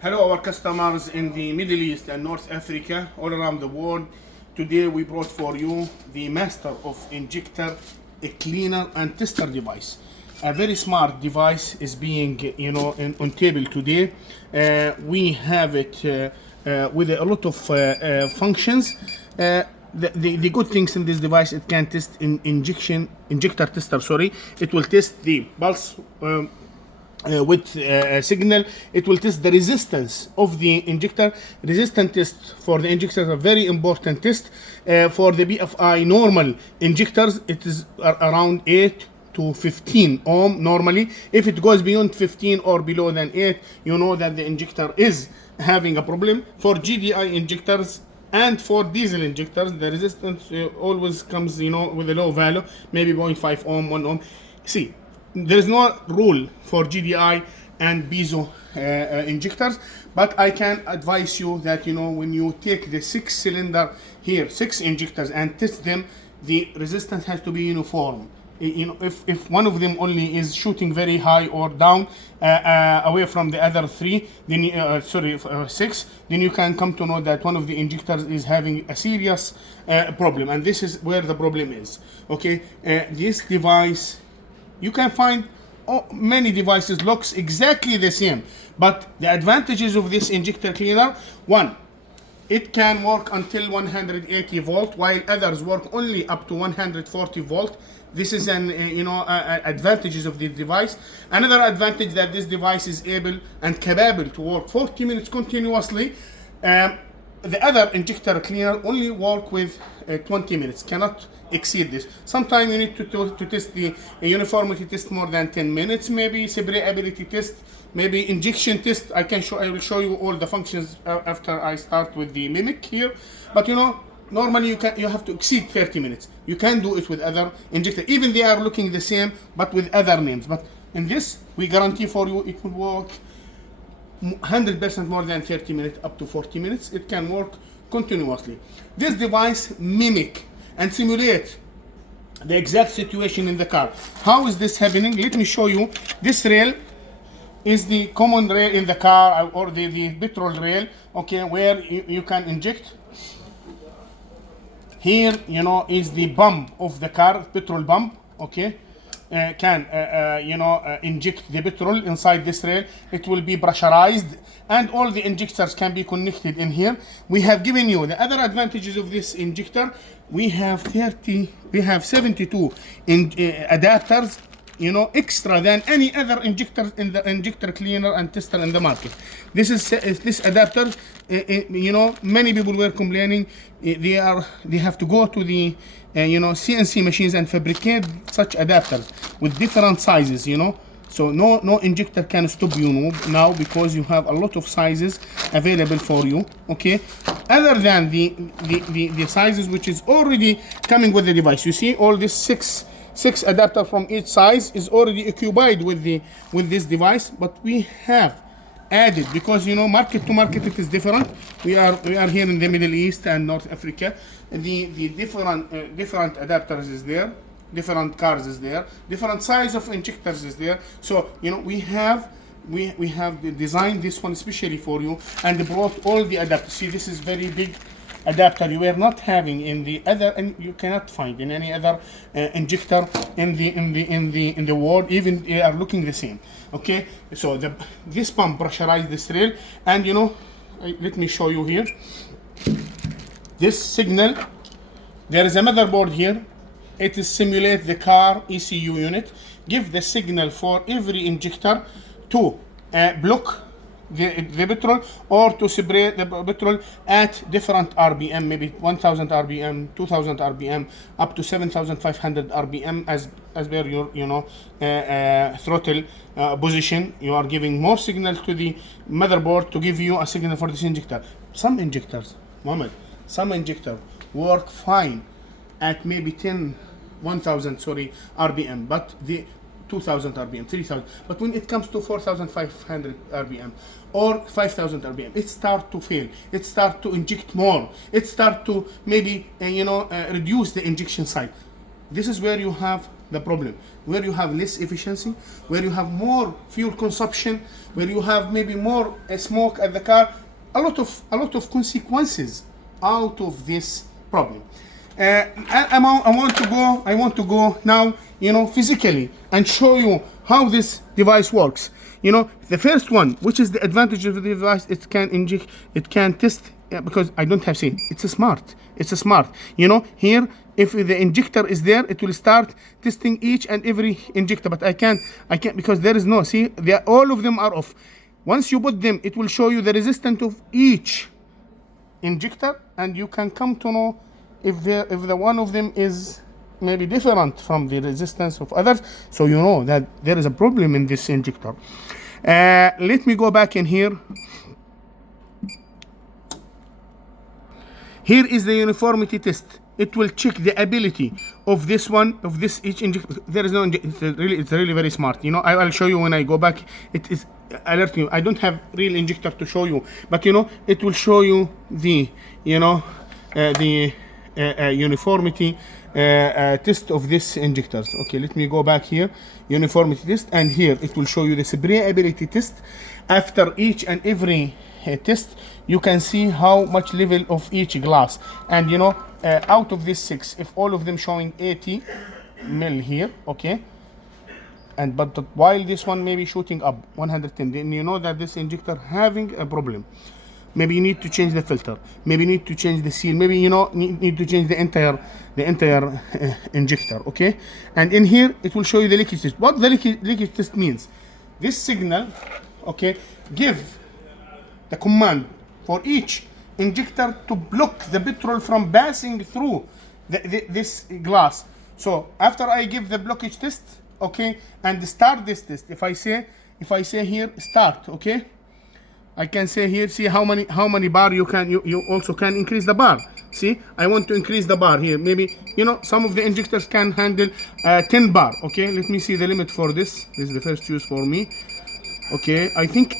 Hello, our customers in the Middle East and North Africa, all around the world. Today we brought for you the master of injector, a cleaner and tester device. A very smart device is being, on table today. We have it with a lot of functions. The good things in this device, it can test injector tester. Sorry, it will test the pulse. With a signal. It will test the resistance of the injector. Resistance test for the injectors are very important test. For the PFI normal injectors, it is around 8 to 15 ohm normally. If it goes beyond 15 or below than 8, you know that the injector is having a problem. For GDI injectors and for diesel injectors, the resistance always comes with a low value, maybe 0.5 ohm, 1 ohm. See, there is no rule for GDI and Piezo injectors, but I can advise you that when you take the 6-cylinder here, 6 injectors, and test them, the resistance has to be uniform. If one of them only is shooting very high or down away from the other 3, then 6, then you can come to know that one of the injectors is having a serious problem, and this is where the problem is. Okay, this device, you can find many devices looks exactly the same, but the advantages of this injector cleaner: one, it can work until 180 volt, while others work only up to 140 volt. This is an advantages of this device. Another advantage that this device is able and capable to work 40 minutes continuously. The other injector cleaner only work with 20 minutes, cannot exceed this. Sometimes you need to test the uniformity test more than 10 minutes, maybe sprayability test, maybe injection test. I will show you all the functions after I start with the mimic here. But normally you have to exceed 30 minutes. You can do it with other injector, even they are looking the same but with other names. But in this, we guarantee for you it will work 100% more than 30 minutes, up to 40 minutes. It can work continuously. This device mimic and simulate the exact situation in the car. How is this happening? Let me show you. This rail is the common rail in the car, or the petrol rail, okay, where you can inject. Here, is the pump of the car, petrol pump, okay. Can inject the petrol inside this rail. It will be pressurized, and all the injectors can be connected in here. We have given you the other advantages of this injector. We have 72 adapters, extra than any other injector in the injector cleaner and tester in the market. This adapter, many people were complaining they have to go to the CNC machines and fabricate such adapters with different sizes, so no injector can stop you now, because you have a lot of sizes available for you, okay, other than the sizes which is already coming with the device. You see all these six adapter from each size is already occupied with this device, but we have added, because market to market it is different. We are here in the Middle East and North Africa. The different adapters is there, different cars is there, different size of injectors is there. So we have designed this one especially for you and brought all the adapters. See, this is very big adapter you were not having in the other, and you cannot find in any other injector in the world. Even they are looking the same. Okay, so this pump pressurized this rail, and let me show you here. This signal, there is a motherboard here. It is simulate the car ECU unit, give the signal for every injector to block the petrol, or to spray the petrol at different RPM, maybe 1000 RPM, 2000 RPM, up to 7500 RPM as per your throttle position. You are giving more signal to the motherboard to give you a signal for this injector. Some injectors, Mohammed, work fine at maybe 1000 RPM, but the 2000 RPM, 3000. But when it comes to 4500 RPM or 5000 RPM, it starts to fail. It starts to inject more. It starts to maybe reduce the injection side. This is where you have the problem. Where you have less efficiency, where you have more fuel consumption, where you have maybe more smoke at the car, a lot of consequences out of this problem. I want to go now, physically and show you how this device works. The first one, which is the advantage of the device, it can inject, it can test, because I don't have seen. It's a smart. Here, if the injector is there, it will start testing each and every injector. But I can't because there is no. See, all of them are off. Once you put them, it will show you the resistance of each injector, and you can come to know if the one of them is maybe different from the resistance of others, so you know that there is a problem in this injector. Let me go back in here. Here is the uniformity test. It will check the ability of this one, of this each injector. There is no it's really very smart. I'll show you when I go back. It is alerting you. I don't have real injector to show you, but it will show you the uniformity test of this injectors. Okay, let me go back here, uniformity test, and here it will show you the sprayability test. After each and every test, you can see how much level of each glass, and out of this 6, if all of them showing 80 mil here, okay, but while this one may be shooting up 110, then you know that this injector having a problem. Maybe you need to change the filter. Maybe you need to change the seal. Maybe need to change the entire injector. Okay, and in here it will show you the leakage test. What the leakage test means? This signal, okay, give the command for each injector to block the petrol from passing through this glass. So after I give the blockage test, okay, and start this test, if I say here start, okay, I can say here, see how many bar you also can increase the bar. See, I want to increase the bar here. Maybe some of the injectors can handle 10 bar. Okay, let me see the limit for this. This is the first use for me. Okay, I think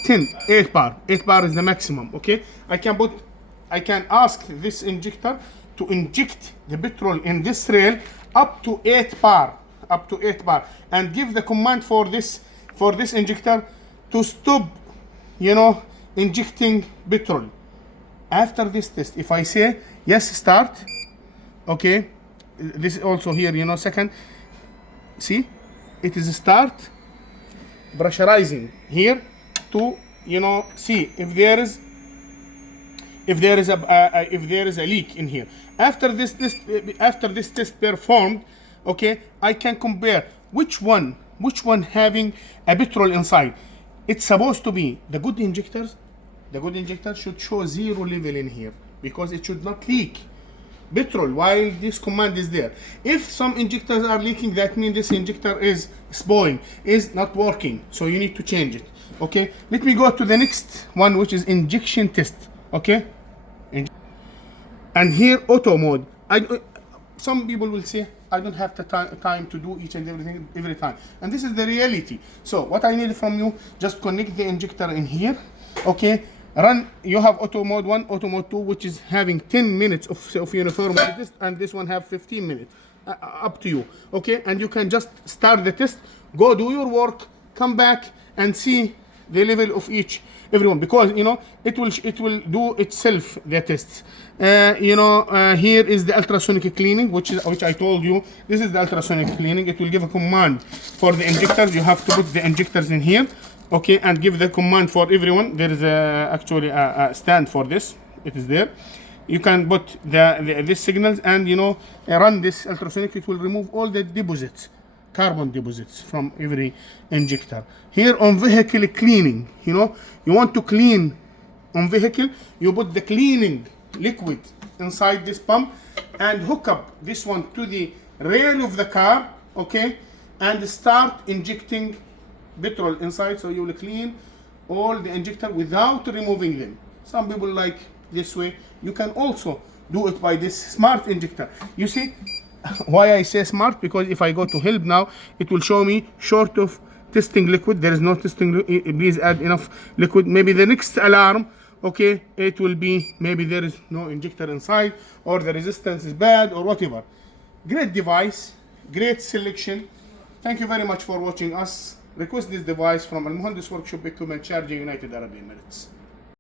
8 bar. 8 bar is the maximum. Okay, I can ask this injector to inject the petrol in this rail up to 8 bar, and give the command for this injector to stop, injecting petrol. After this test, if I say yes, start, okay, this is also here, second, see, it is start pressurizing here to see if there is a leak in here. After this test performed, okay, I can compare which one having a petrol inside. It's supposed to be the good injectors. The good injector should show 0 level in here, because it should not leak petrol while this command is there. If some injectors are leaking, that means this injector is spoiling, is not working, so you need to change it. Okay, let me go to the next one, which is injection test. Okay, and here auto mode. Some people will say I don't have the time to do each and everything every time, and this is the reality. So what I need from you, just connect the injector in here. Okay, run. You have auto mode 1, auto mode 2, which is having 10 minutes of uniformity test, and this one have 15 minutes. Up to you. Okay, and you can just start the test, go do your work, come back and see the level of everyone, because it will do itself the tests. Here is the ultrasonic cleaning, which I told you. This is the ultrasonic cleaning. It will give a command for the injectors. You have to put the injectors in here, okay, and give the command for everyone. There is actually a stand for this. It is there. You can put these signals and run this ultrasonic. It will remove all the deposits, carbon deposits from every injector. Here on vehicle cleaning, you want to clean on vehicle, you put the cleaning liquid inside this pump and hook up this one to the rail of the car, okay, and start injecting petrol inside, so you will clean all the injector without removing them. Some people like this way. You can also do it by this smart injector. You see why I say smart? Because if I go to help now, it will show me short of testing liquid. There is no testing. Please add enough liquid. Maybe the next alarm, okay, it will be maybe there is no injector inside, or the resistance is bad, or whatever. Great device, great selection. Thank you very much for watching us. Request this device from Al Muhandis Workshop Equipment, Sharjah, United Arab Emirates.